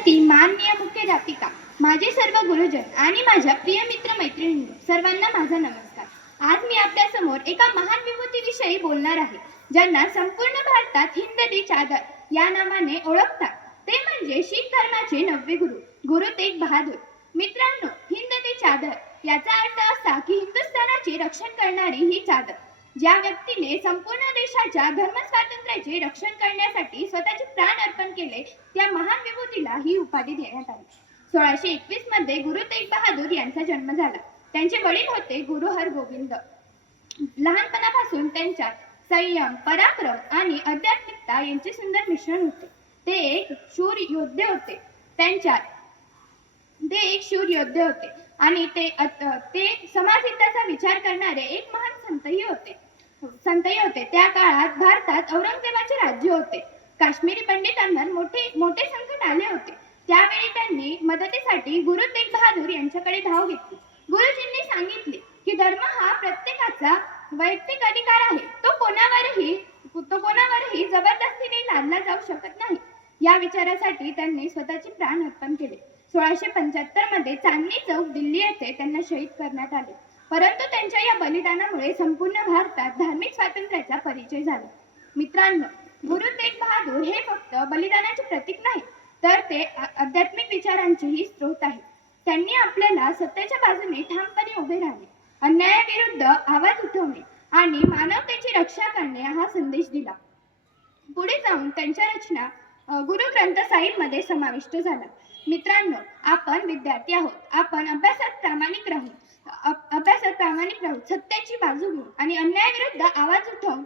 उपस्थिती माननीय मुख्याध्यापिका, माझे सर्व गुरुजन आणि माझ्या प्रिय मित्र मैत्रिणींनो, सर्वांना माझा नमस्कार. आज मी आपल्या समोर एका महान विभूतीविषयी बोलणार आहे, ज्यांना संपूर्ण भारतात हिंद दी चादर या नावाने ओळखतात. ते म्हणजे शीख धर्माचे 9वे गुरु, गुरु तेग बहादूर. मित्रांनो, हिंद दी चादर याचा अर्थ असा की हिंदुस्थानाचे रक्षण करणारी ही चादर. ज्या व्यक्तीने संपूर्ण देशाच्या धर्मस्वातंत्र्याचे रक्षण करण्यासाठी स्वतःचे प्राण अर्पण केले, त्या महान विभूतीला ही उपाधी देण्यात आली. 1621 मध्ये गुरु तेग बहादूर यांचा जन्म झाला. त्यांचे वडील होते गुरु हरगोविंद. लहानपणापासून त्यांच्यात संयम, पराक्रम आणि आध्यात्मिकता यांचे सुंदर मिश्रण होते. ते एक शूर योद्धे होते आणि ते समाजहिताचा विचार करणारे एक महान संतही होते. त्या काळात भारतात औरंगजेबाचे राज्य होते. काश्मीरी पंडितांवर मोठे संकट आले होते. त्यावेळी त्यांनी मदतीसाठी गुरु तेग बहादूर यांच्याकडे धाव घेतली. गुरुजींनी सांगितले की धर्म हा प्रत्येकाचा वैयक्तिक अधिकार आहे. तो कोणावरही जबरदस्तीने लादला जाऊ शकत नाही. या विचारासाठी त्यांनी स्वतःचे प्राण अर्पण केले. 1675 मध्ये चांदणी चौक दिल्ली येथे त्यांना शहीद करण्यात आले. परंतु त्यांच्या या बलिदानामुळे संपूर्ण भारतात धार्मिक स्वातंत्र्याचा परिचय झाला. मित्रांनो, गुरु तेग बहादूर हे फक्त बलिदानाचे प्रतीक नाही, तर ते आध्यात्मिक विचारांचेही स्रोत आहे. त्यांनी आपल्याला सत्याच्या बाजूने ठामपणे उभे राहणे, अन्यायाविरुद्ध आवाज उठवणे आणि मानवतेची रक्षा करणे हा संदेश दिला. पुढे जाऊन त्यांच्या रचना गुरु ग्रंथ साहिब मध्ये समाविष्ट झाला. मित्रांनो, आपण विद्यार्थी आहोत. आपण अभ्यासात प्रामाणिक राहू, सत्याची बाजू घेऊ आणि अन्यायाविरुद्ध आवाज उठवून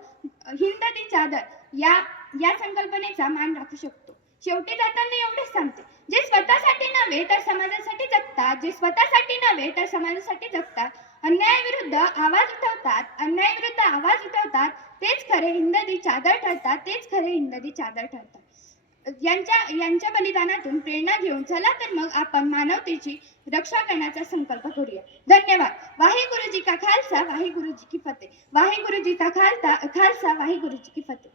हिंद दी चादर या संकल्पनेचा मान राखू शकतो. शेवटी जाताना एवढेच सांगते, जे स्वतःसाठी नव्हे तर समाजासाठी जगतात, अन्यायाविरुद्ध आवाज उठवतात, तेच खरे हिंद दी चादर ठरतात. यांच्या बलिदानातून प्रेरणा घेऊन चला तर मग आपण मानवतेची रक्षा करण्याचा संकल्प करूया. धन्यवाद. वाहेगुरु जी का खालसा, वाहेगुरु जी की फतेह. वाहेगुरु जी का खालसा, वाहेगुरु जी की फतेह.